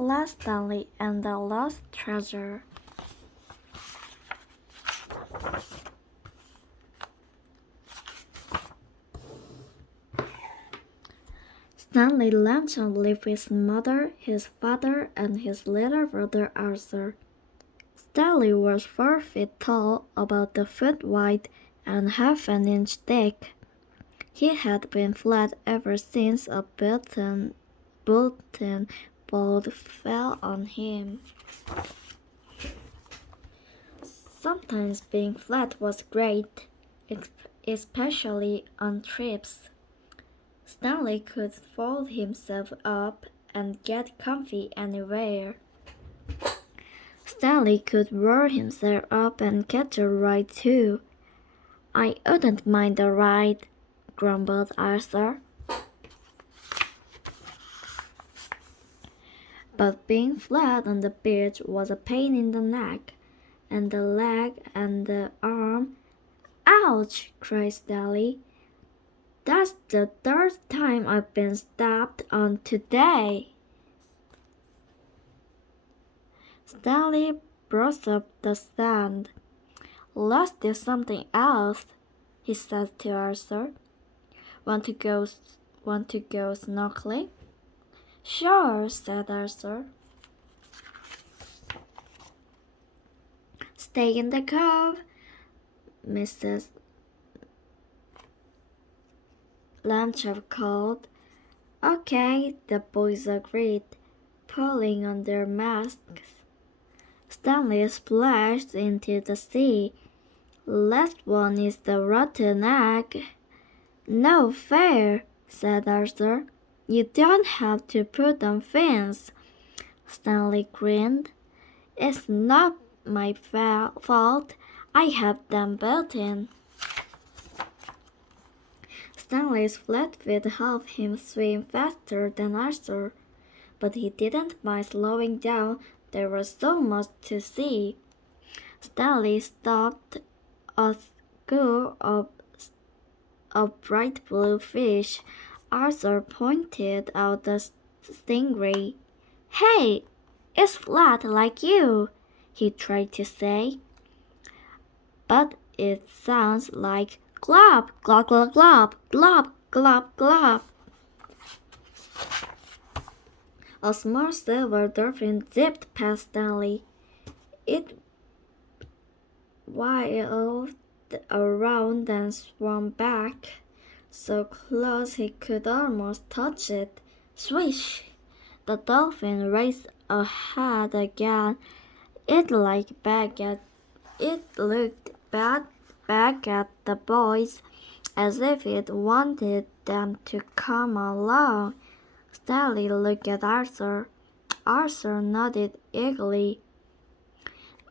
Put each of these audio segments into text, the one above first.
Last Stanley and the Lost Treasure. Stanley Lambton lived with his mother, his father, and his little brother Arthur. Stanley was 4 feet tall, about a foot wide, and half an inch thick. He had been flat ever since a bulletin board fell on him. Sometimes being flat was great, especially on trips. Stanley could fold himself up and get comfy anywhere. Stanley could roll himself up and catch a ride too. I wouldn't mind a ride, grumbled Arthur. But being flat on the beach was a pain in the neck, and the leg and the arm. Ouch! Cried Stanley. That's the 3rd time I've been stepped on today. Stanley brushed up the sand. Let's do something else, he said to Arthur. Want to go snorkeling? Sure, said Arthur. Stay in the cove, Mrs. Lambton called. Okay, the boys agreed, pulling on their masks. Stanley splashed into the sea. Last one is the rotten egg. No fair, said Arthur. You don't have to put on fins. Stanley grinned. It's not my fault. I have them built in. Stanley's flat feet helped him swim faster than Arthur, but he didn't mind slowing down. There was so much to see. Stanley stopped a school of bright blue fish. Arthur pointed out the stingray. Hey, it's flat like you, he tried to say. But it sounds like glop, glop, glop, glop, glop, glop, glop. A small silver dolphin zipped past Stanley. It wheeled around and swam back, so close he could almost touch it. Swish! The dolphin raced ahead again. It looked back at the boys as if it wanted them to come along. Stanley looked at Arthur. Arthur nodded eagerly.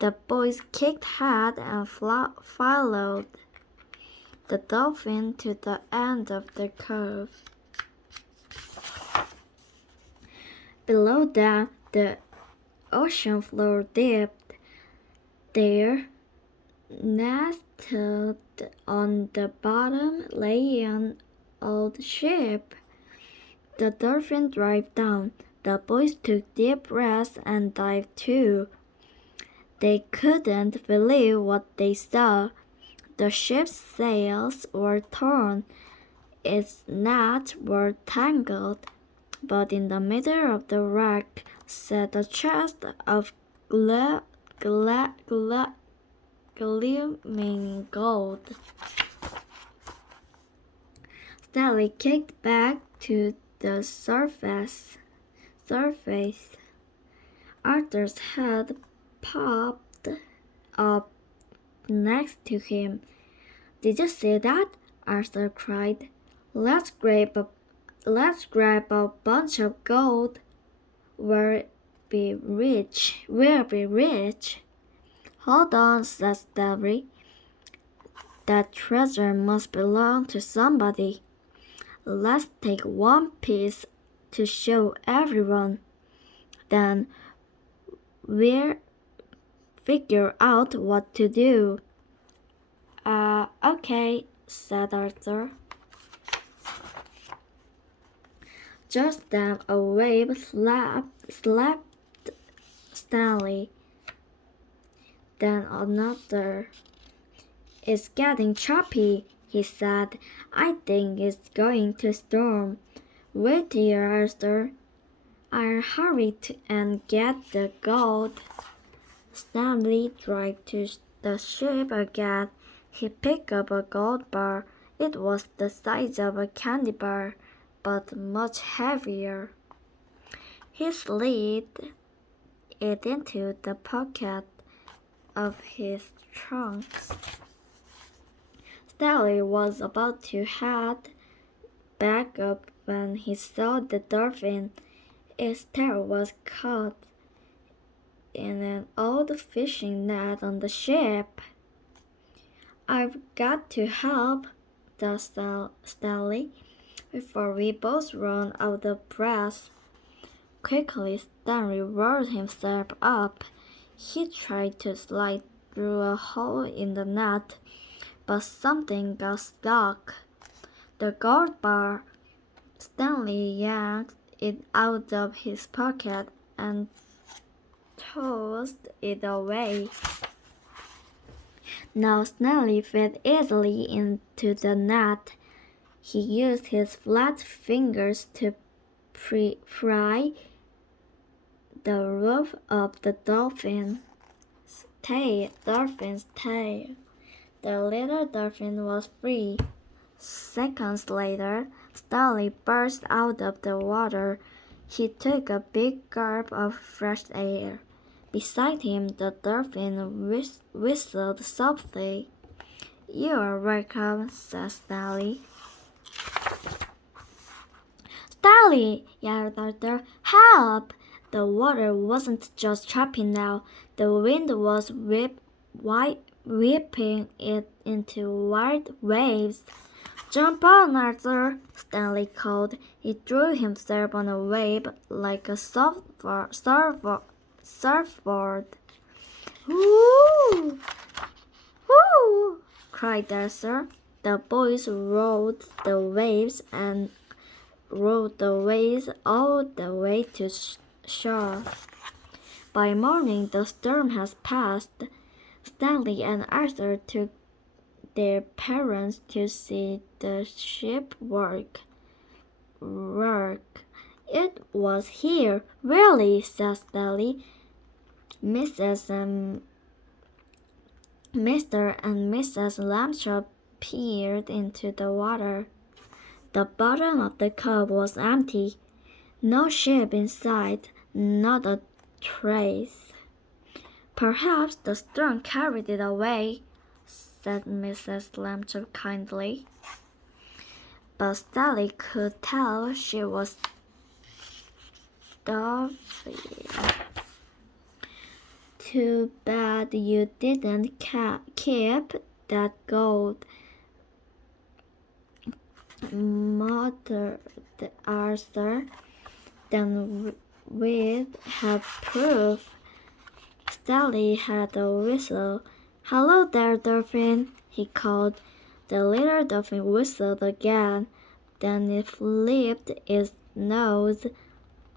The boys kicked head and followed the dolphin to the end of the cove. Below them, the ocean floor dipped. There, nestled on the bottom, lay an old ship. The dolphin dived down. The boys took deep breaths and dived too. They couldn't believe what they saw. The ship's sails were torn. Its nets were tangled. But in the middle of the wreck sat a chest of gleaming gold. Stanley kicked back to the surface. Arthur's head popped up next to him. Did you see that? Arthur cried. Let's grab a bunch of gold. We'll be rich. Hold on, said Stanley. That treasure must belong to somebody. Let's take one piece to show everyone. Then we'll figure out what to do. Okay, said Arthur. Just then a wave slapped Stanley. Then another. "It's getting choppy," he said. "I think it's going to storm." "Wait, dear Arthur. I'll hurry and get the gold." Stanley dragged to the ship again. He picked up a gold bar. It was the size of a candy bar, but much heavier. He slid it into the pocket of his trunks. Stanley was about to head back up when he saw the dolphin. Its tail was caught in an old fishing net on the ship. "I've got to help," thought Stanley, before we both run out of breath. Quickly, Stanley rolled himself up. He tried to slide through a hole in the net, but something got stuck. The gold bar. Stanley yanked it out of his pocket and tossed it away. Now Stanley fit easily into the net. He used his flat fingers to pry the roof of the dolphin's tail. The little dolphin was free. Seconds later, Stanley burst out of the water. He took a big gulp of fresh air. Beside him, the dolphin whistled softly. "You are welcome," said Stanley. "Stanley!" yelled Arthur. "Help!" The water wasn't just choppy now. The wind was whipping it into wild waves. "Jump on, Arthur!" Stanley called. He threw himself on a wave like a surfboard. "Woo! Woo!" cried Arthur. The boys rode the waves all the way to shore. By morning, the storm had passed. Stanley and Arthur took their parents to see the ship work. "It was here, really," said Stanley. Mrs. and Mr. and Mrs. Lamchop peered into the water. The bottom of the cove was empty. No ship in sight, not a trace. "Perhaps the storm carried it away," said Mrs. Lamchop kindly. But Stanley could tell she was doubtful. "Too bad you didn't keep that gold," muttered Arthur. "Then we'd have proof." Stanley had a whistle. "Hello there, dolphin," he called. The little dolphin whistled again. Then it flipped its nose.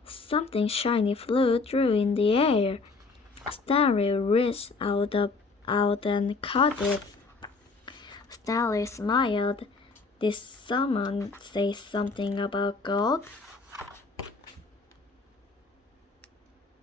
Something shiny flew through in the air. Stanley reached out and caught it. Stanley smiled. "Did someone say something about gold?"